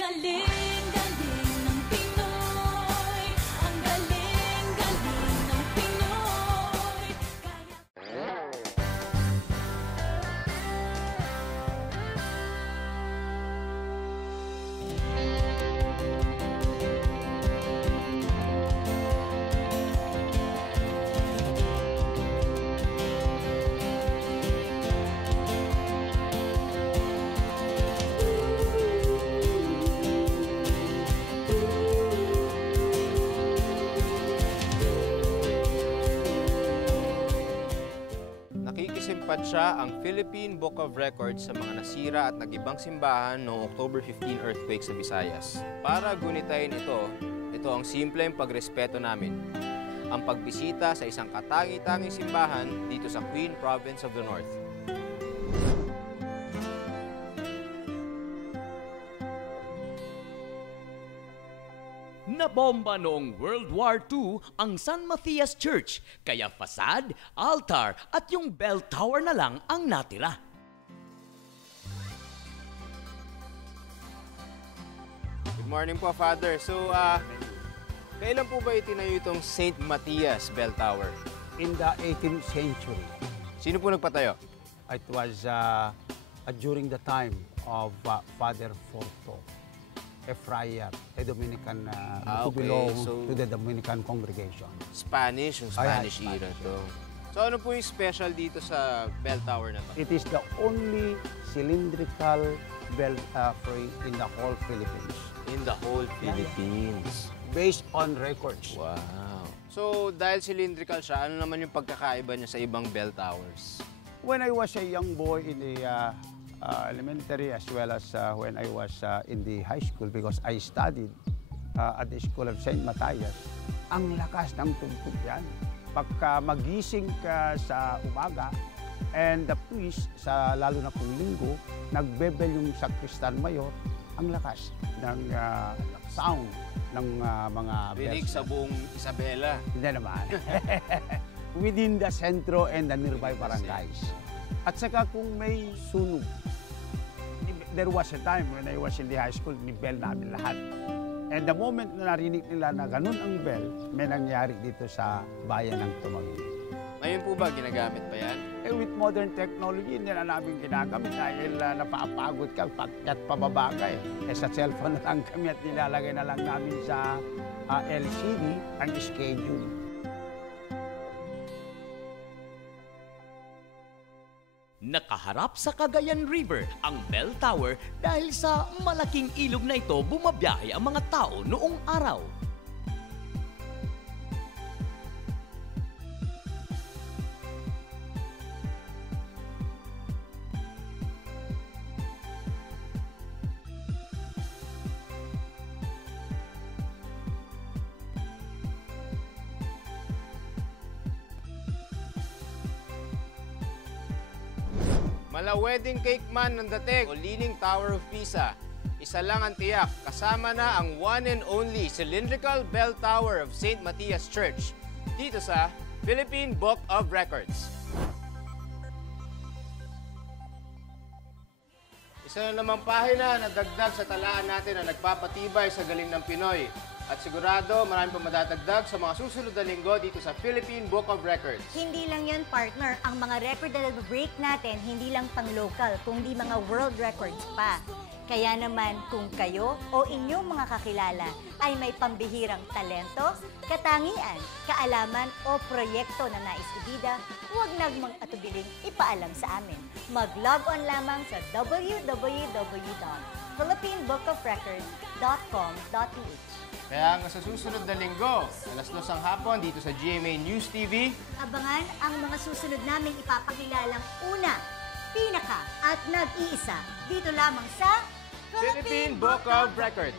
Galing, galing ng Pinoy. Ang galing, galing ng Pinoy. Nakikisimpat siya ang Philippine Book of Records sa mga nasira at nag-ibang simbahan noong October 15 earthquake sa Visayas. Para gunitayin ito ang simpleng pagrespeto namin. Ang pagbisita sa isang katangi-tanging simbahan dito sa Queen Province of the North. Nabomba noong World War II ang San Matias Church, kaya fasad, altar at yung bell tower na lang ang natira. Good morning po, Father. So, kailan po ba itinayo itong St. Matias Bell Tower? In the 18th century. Sino po nagpatayo? It was during the time of Father Forto, a friar, a Dominican who belongs to the Dominican congregation. Spanish, yung Spanish era to. So ano po yung special dito sa bell tower na to? It is the only cylindrical bell in the whole Philippines. In the whole Philippines. Based on records. Wow. So dahil cylindrical siya, ano naman yung pagkakaiba niya sa ibang bell towers? When I was a young boy in the elementary as well as when I was in the high school, because I studied at the School of St. Matthias, ang lakas ng tugtog yan. Pagka magising ka sa umaga, and the priest, lalo na kung linggo, nagbebel yung sakristan mayor, ang lakas ng sound ng mga rinig sa buong Isabela. Hindi naman. Within the centro and the nearby barangays. At saka kung may sunog, there was a time when I was in the high school, ni-bell namin lahat. And the moment na narinig nila na ganun ang bell, may nangyari dito sa bayan ng Tumagin. Ngayon po ba ginagamit pa yan? With modern technology, hindi na namin ginagamit dahil napapagod ka pagkat pababa ka eh. Sa cellphone na lang kami at nilalagay na lang namin sa LCD ang schedule. Nakaharap sa Cagayan River ang bell tower dahil sa malaking ilog na ito bumabiyahe ang mga tao noong araw. Mala wedding cake man ng dating o Leaning Tower of Pisa. Isa lang ang tiyak, kasama na ang one and only cylindrical bell tower of St. Matias Church dito sa Philippine Book of Records. Isa na namang pahina na dagdag sa talaan natin na nagpapatibay sa galing ng Pinoy. At sigurado, marami pa madadagdag sa mga susunod na linggo dito sa Philippine Book of Records. Hindi lang yan, partner. Ang mga record na nag-break natin, hindi lang pang-local, kundi mga world records pa. Kaya naman, kung kayo o inyong mga kakilala ay may pambihirang talento, katangian, kaalaman o proyekto na nais ibida, huwag nagmang atubiling ipaalam sa amin. Mag-log on lamang sa www.philippinebookofrecords.com.ph. Kaya nga sa susunod na linggo, alas 2 ang hapon dito sa GMA News TV. Abangan ang mga susunod naming ipapakilalang una, pinaka at nag-iisa dito lamang sa Philippine Book of Records.